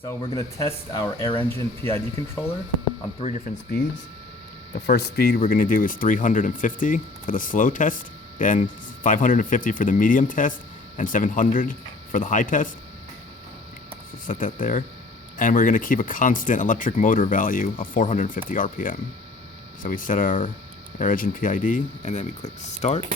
So we're going to test our air engine PID controller on 3 different speeds. The first speed we're going to do is 350 for the slow test, then 550 for the medium test, and 700 for the high test. So set that there. And we're going to keep a constant electric motor value of 450 RPM. So we set our air engine PID, and then we click start.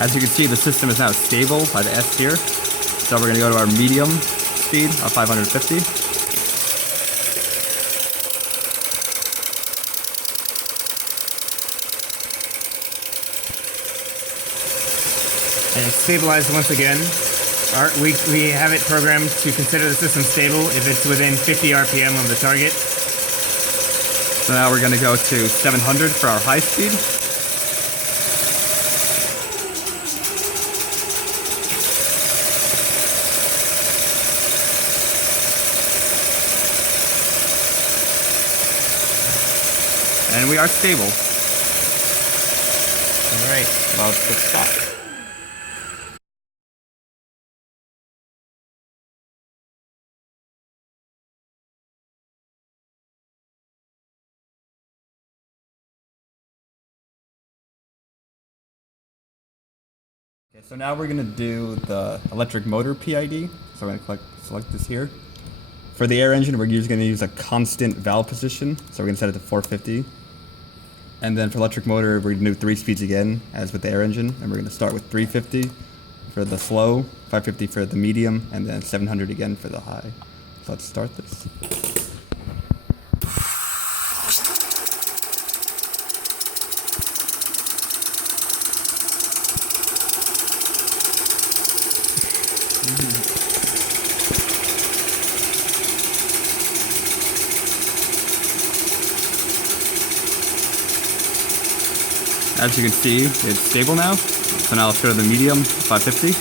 As you can see, the system is now stable by the S here. So we're going to go to our medium speed of 550. And it's stabilized once again. We have it programmed to consider the system stable if it's within 50 RPM of the target. So now we're going to go to 700 for our high speed. And we are stable. All right. Well, let's click stop. Okay, so now we're going to do the electric motor PID. So we're going to select this here. For the air engine, we're just going to use a constant valve position. So we're going to set it to 450. And then for electric motor, we're going to do 3 speeds again, as with the air engine. And we're going to start with 350 for the slow, 550 for the medium, and then 700 again for the high. So let's start this. As you can see, it's stable now. So now let's go to the medium, 550.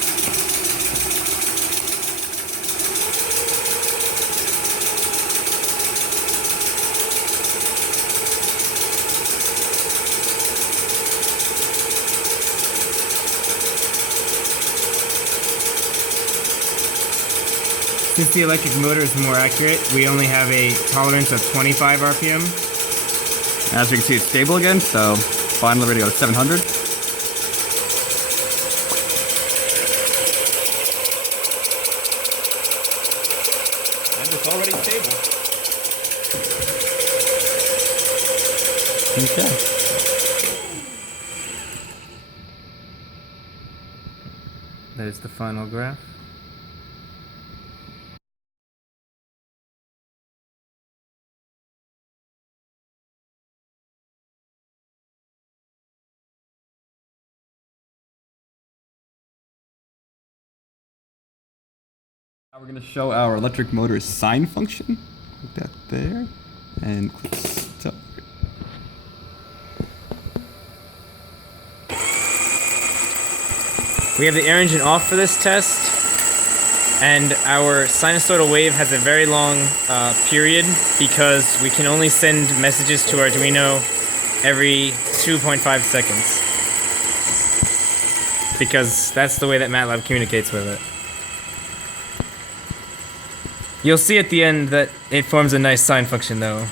Since the electric motor is more accurate, we only have a tolerance of 25 RPM. As you can see, it's stable again, so finally we're going to go to 700. And it's already stable. Okay. There's the final graph. Now we're going to show our electric motor's SINE function. Put that there, and click stop. We have the air engine off for this test, and our sinusoidal wave has a very long period because we can only send messages to Arduino every 2.5 seconds. Because that's the way that MATLAB communicates with it. You'll see at the end that it forms a nice sine function though.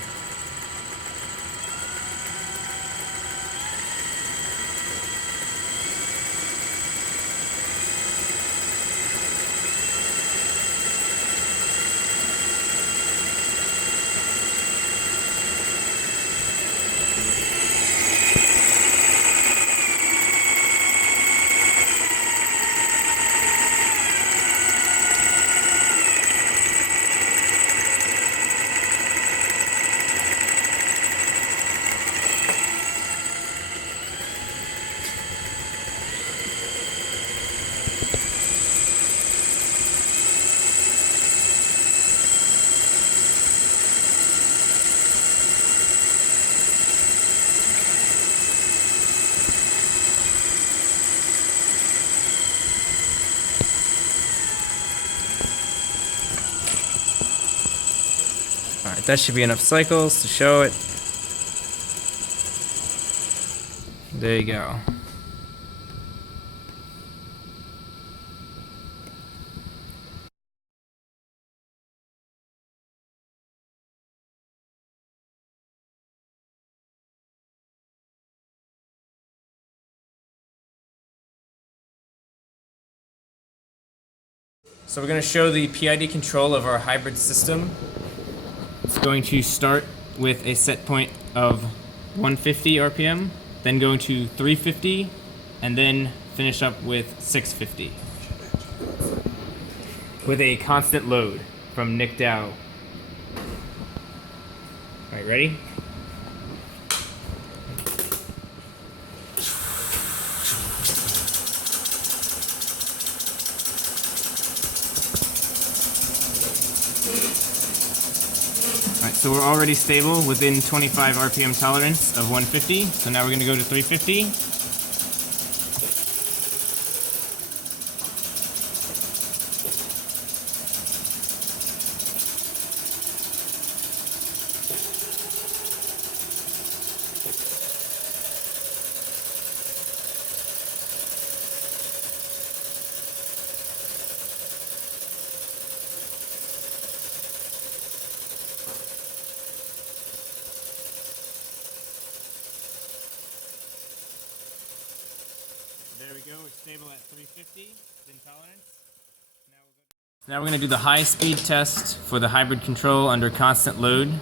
Alright, that should be enough cycles to show it. There you go. So we're going to show the PID control of our hybrid system. It's going to start with a set point of 150 RPM, then go to 350, and then finish up with 650. With a constant load from Nick Dow. Alright, ready? Alright, so we're already stable within 25 RPM tolerance of 150. So now we're going to go to 350. There we go, we're stable at 350 in tolerance. Now we're going to do the high speed test for the hybrid control under constant load,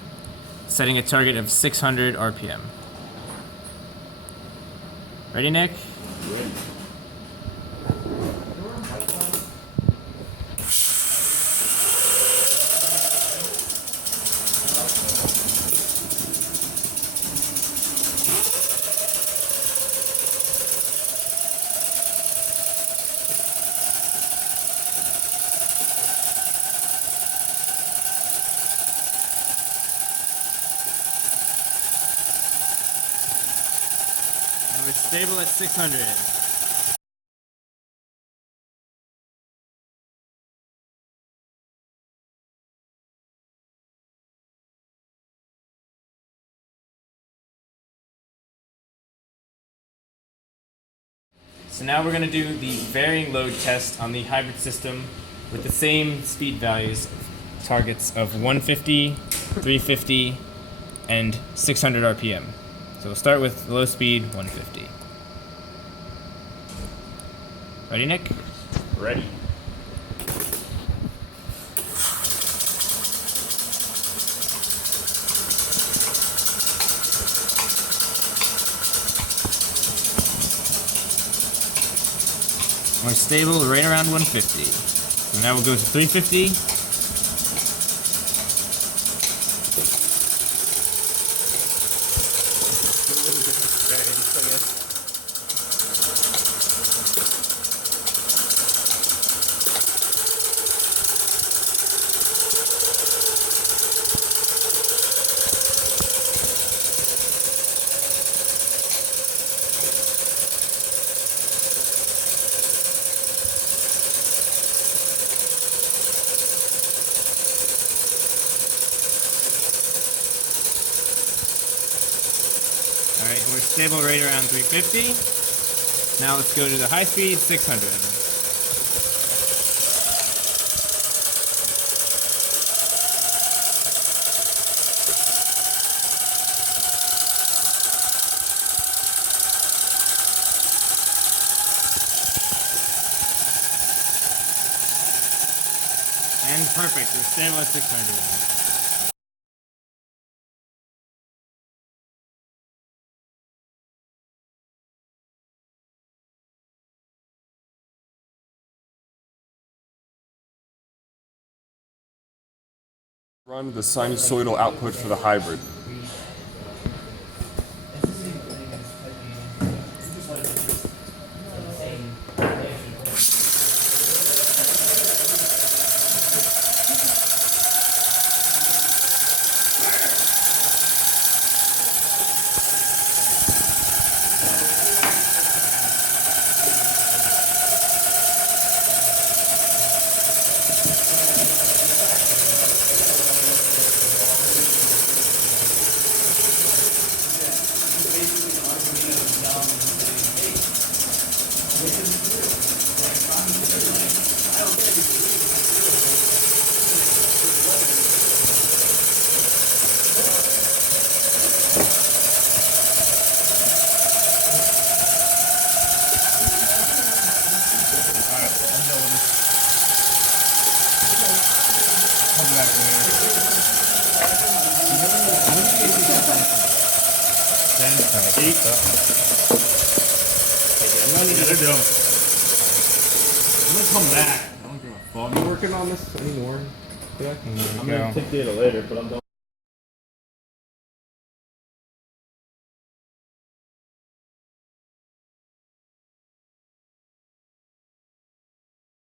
setting a target of 600 RPM. Ready, Nick? Ready. And we're stable at 600. So now we're going to do the varying load test on the hybrid system with the same speed values, targets of 150, 350, and 600 RPM. So we'll start with low speed 150. Ready, Nick? Ready. We're stable right around 150. So now we'll go to 350. Alright, and we're stable right around 350. Now let's go to the high speed 600. And perfect, we're stable at 600. Run the sinusoidal output for the hybrid. They're doing. I'm gonna come back. I don't give a fuck. Are you working on this anymore? Yeah. I'm gonna take data later, but I'm done.